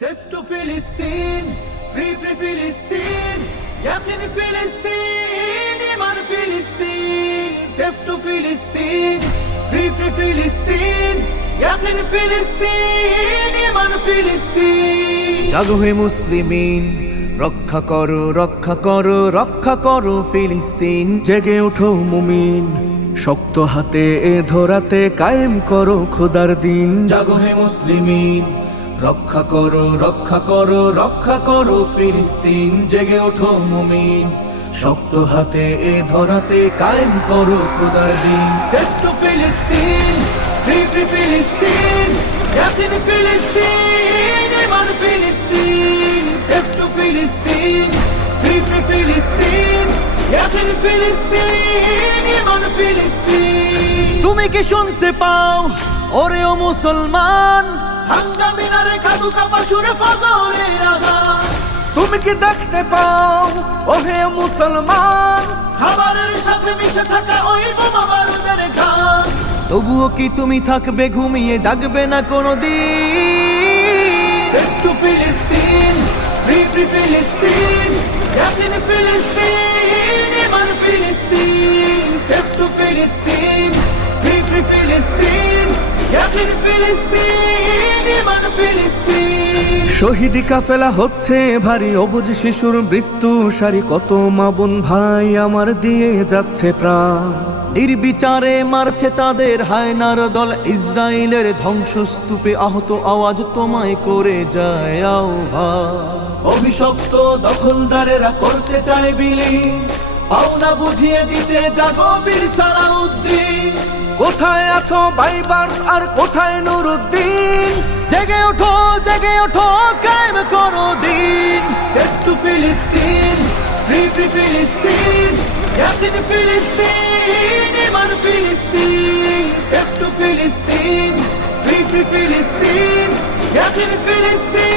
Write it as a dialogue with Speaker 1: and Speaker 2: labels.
Speaker 1: Safe to ফিলিস্তিন free free ফিলিস্তিন ইয়াকিন ফিলিস্তিন ইমান ফিলিস্তিন সেফ টু ফিলিস্তিন ফ্রি ফ্রি ফিলিস্তিন ইয়াকিন ফিলিস্তিন ইমান
Speaker 2: জাগো হে মুসলিমিন রক্ষা করো রক্ষা করো রক্ষা করো ফিলিস্তিন। জেগে ওঠো মুমিন শক্ত হাতে এ ধরাতে কায়েম করো খোদার দিন। জাগো হে মুসলিমিন রক্ষা করো রক্ষা করো রক্ষা করো ফিরিস্তিন জেগে ওঠো মুমিন। শক্ত হাতে এ ধরাতে কায়েম করো খোদার দিন।
Speaker 1: শ্রেষ্ঠ ফিলিস্তিন, ফ্রি ফ্রি ফিলিস্তিন ইয়াকিন ফিলিস্তিন এবার ফিলিস্তিন। শ্রেষ্ঠ ফিলিস্তিন, ফ্রি ফ্রি ফিলিস্তিন ইয়াকিন ফিলিস্তিন এবার ফিলিস্তিন।
Speaker 2: তুমি কি শুনতে পাও? ওরে ও মুসলমান
Speaker 1: হাঙ্গামিনারে খাদু কাপা সুরে
Speaker 2: তুমি কি দেখতে পাও? ওহে মুসলমান।
Speaker 1: খাবারের সাথে মিশে থাকা ওই বোমা বারুদের ঘান
Speaker 2: তবুও কি তুমি থাকবে ঘুমিয়ে জাগবে না কোনো দিন
Speaker 1: সেফ টু ফিলিস্তিন ফ্রি ফ্রি ফিলিস্তিন ইয়াকিন ফিলিস্তিন ইমান ফিলিস্তিন। সেফ টু ফিলিস্তিন ফ্রি ফ্রি ফিলিস্তিন ইয়াকিন ফিলিস্তিন।
Speaker 2: শহীদি কাফেলা হচ্ছে ভারী অবুজ শিশুর মৃত্যু সারি কত মা বোন ভাই আমার দিয়ে যাচ্ছে প্রাণ। নির্বিচারে মারছে তাদের হায়নার দল ইসরায়েলের ধ্বংসস্তূপে আহত আওয়াজ তোমায় করে যায়
Speaker 1: অভিশপ্ত দখলদারেরা করতে চায় বিলীন পাওনা বুঝিয়ে দিতে জাগো বীর সালাউদ্দিন।
Speaker 2: কোথায় আছো বাইবার্স আর কোথায় নুরুদ্দিন? জেগে ওঠো জেগে ওঠো, কায়েম করো দিন।
Speaker 1: সেফ টু ফিলিস্তিন ফ্রি ফ্রি ফিলিস্তিন ইয়াতিন ফিলিস্তিন ইমান ফিলিস্তিন সেফ টু ফিলিস্তিন ফ্রি ফ্রি ফিলিস্তিন ইয়াতিন ফিলিস্তিন